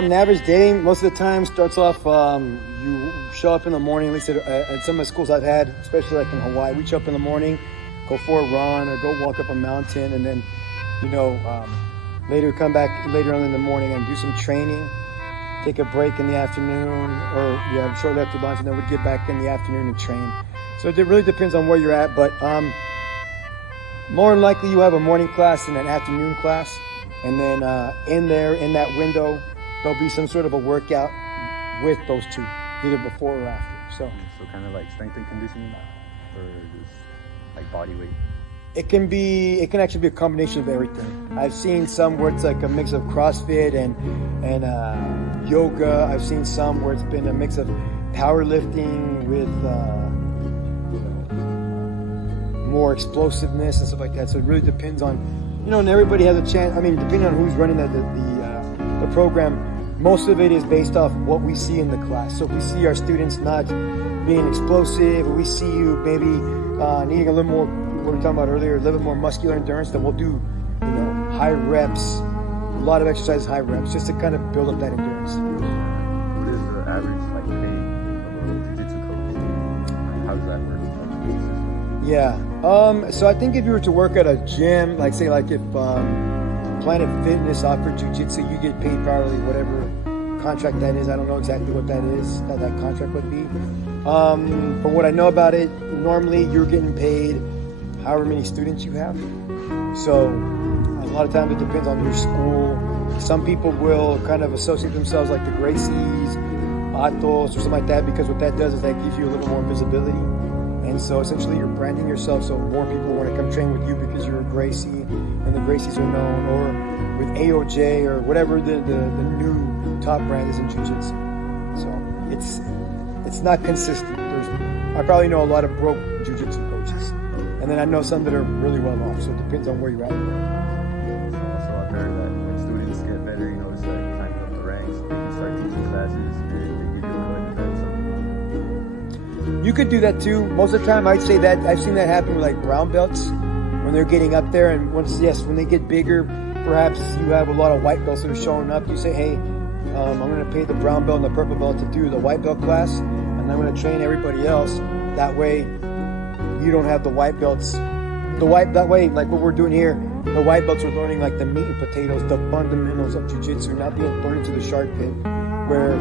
An average day, most of the time, starts off, you show up in the morning, at least at some of the schools I've had, especially like in Hawaii, we show up in the morning, go for a run or go walk up a mountain, and then, later come back later on in the morning and do some training, take a break in the afternoon, or shortly after lunch, and then we'd get back in the afternoon and train. So it really depends on where you're at, but more than likely you have a morning class and an afternoon class. And then in that window, there'll be some sort of a workout with those two, either before or after. So kind of like strength and conditioning, or just like body weight? It can actually be a combination of everything. I've seen some where it's like a mix of CrossFit and yoga. I've seen some where it's been a mix of powerlifting with more explosiveness and stuff like that. So it really depends on, and everybody has a chance. I mean, depending on who's running the program, most of it is based off what we see in the class. So if we see our students not being explosive, or we see you maybe needing a little more, what we were talking about earlier, a little bit more muscular endurance, then we'll do, high reps, a lot of exercises, high reps, just to kind of build up that endurance. What is the average pay of a jiu-jitsu coach? How does that work? Yeah. So I think if you were to work at a gym, like say like if Planet Fitness offered jiu-jitsu, you get paid for hourly, whatever contract that is. I don't know exactly what that is, that contract would be. From what I know about it, normally you're getting paid however many students you have. So a lot of times it depends on your school. Some people will kind of associate themselves like the Gracies, Atos, or something like that, because what that does is that gives you a little more visibility. And so essentially you're branding yourself so more people want to come train with you because you're a Gracie and the Gracies are known, or with AOJ or whatever the new top brand is in jiu-jitsu. So it's not consistent. I probably know a lot of broke jiu-jitsu coaches, and then I know some that are really well off, so it depends on where you're at. So I've heard that when students get better, it's like climbing up the ranks, they can start teaching classes, they give you a cut, and something. You could do that too. Most of the time, I'd say that I've seen that happen with like brown belts when they're getting up there, and when they get bigger, perhaps you have a lot of white belts that are showing up. You say, hey, I'm going to pay the brown belt and the purple belt to do the white belt class, and I'm going to train everybody else. That way, you don't have the white belts. That way, like what we're doing here, the white belts are learning like the meat and potatoes, the fundamentals of jiu-jitsu, not being thrown into the shark pit, where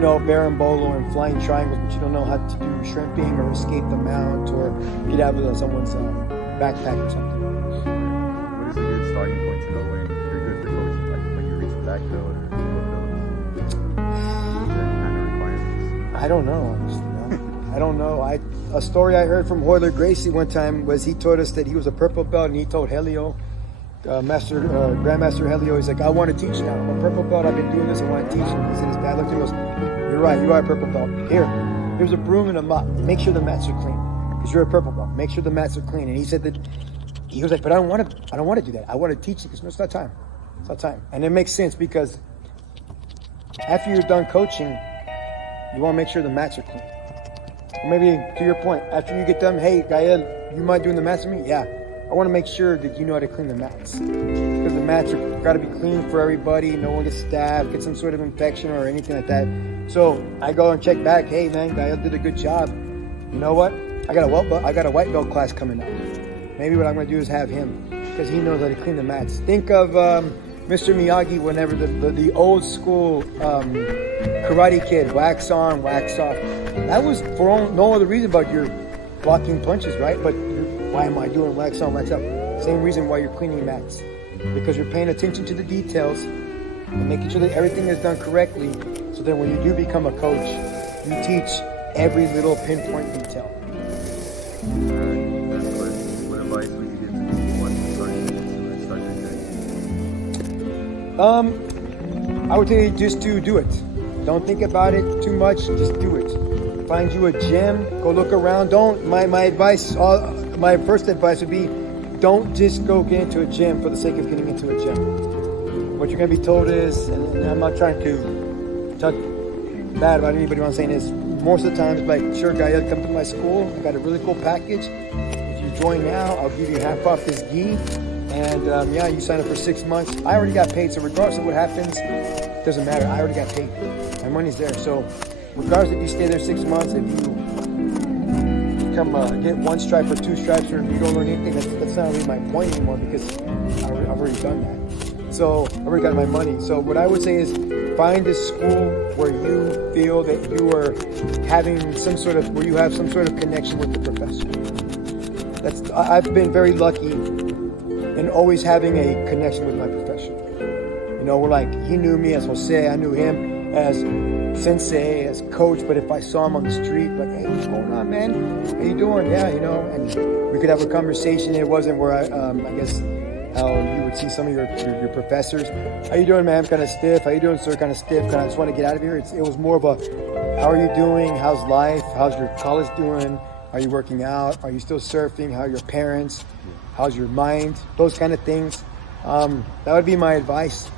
berimbolo and flying triangles, but you don't know how to do shrimping or escape the mount or get out of someone's backpack or something. What is a good starting point to know when you're good for coaching? Like when you reach a black belt or blue belt? Is there any kind of requirements? I don't know, honestly. I don't know. A story I heard from Royler Gracie one time was he told us that he was a purple belt, and he told Helio, Grandmaster Helio, he's like, I want to teach now. I'm a purple belt. I've been doing this. I want to teach. And he said, his dad looked at him and goes, you're right. You are a purple belt. Here's a broom and a mop. Make sure the mats are clean, because you're a purple belt. Make sure the mats are clean. And he said that he was like, but I don't want to do that. I want to teach you because it's not time. It's not time. And it makes sense, because after you're done coaching, you want to make sure the mats are clean. Or maybe to your point, after you get done, hey, Gael, you mind doing the mats for me? Yeah. I want to make sure that you know how to clean the mats, because the mats are got to be clean for everybody. No one gets stabbed, get some sort of infection or anything like that. So I go and check back. Hey man, Gael did a good job. You know what? I got a white belt class coming up. Maybe what I'm going to do is have him, because he knows how to clean the mats. Think of Mr. Miyagi, whenever the old school Karate Kid, wax on, wax off. That was for no other reason but you're blocking punches, right? But why am I doing wax on, wax off? Same reason why you're cleaning mats, because you're paying attention to the details and making sure that everything is done correctly, so that when you do become a coach, you teach every little pinpoint detail. What advice would you give to people who want to start their journey? I would say just to do it. Don't think about it too much, just do it. Find you a gym, go look around. My first advice would be, don't just go get into a gym for the sake of getting into a gym. What you're going to be told is, and I'm not trying to talk bad about anybody, what I'm saying is, most of the time, it's like, sure, guy, come to my school. I got a really cool package. If you join now, I'll give you half off this gi. And yeah, you sign up for 6 months. I already got paid, so regardless of what happens, it doesn't matter. I already got paid. My money's there. So regardless if you stay there 6 months, if you become get 1 stripe or 2 stripes, or you don't learn anything, that's not really my point anymore, because I've already done that. So I already got my money. So what I would say is find a school where you feel that you are having where you have some sort of connection with the professor. I've been very lucky in always having a connection with my professor. You know, we're like, he knew me as Jose, I knew him as sensei, as coach, but if I saw him on the street, like, hey, what's going on, man? How you doing? Yeah, you know, and we could have a conversation. It wasn't where I guess how you would see some of your professors. How you doing, man? I'm kind of stiff. How you doing, sir? Kind of stiff. I just want to get out of here. It was more of a, how are you doing? How's life? How's your college doing? Are you working out? Are you still surfing? How are your parents? How's your mind? Those kind of things. That would be my advice.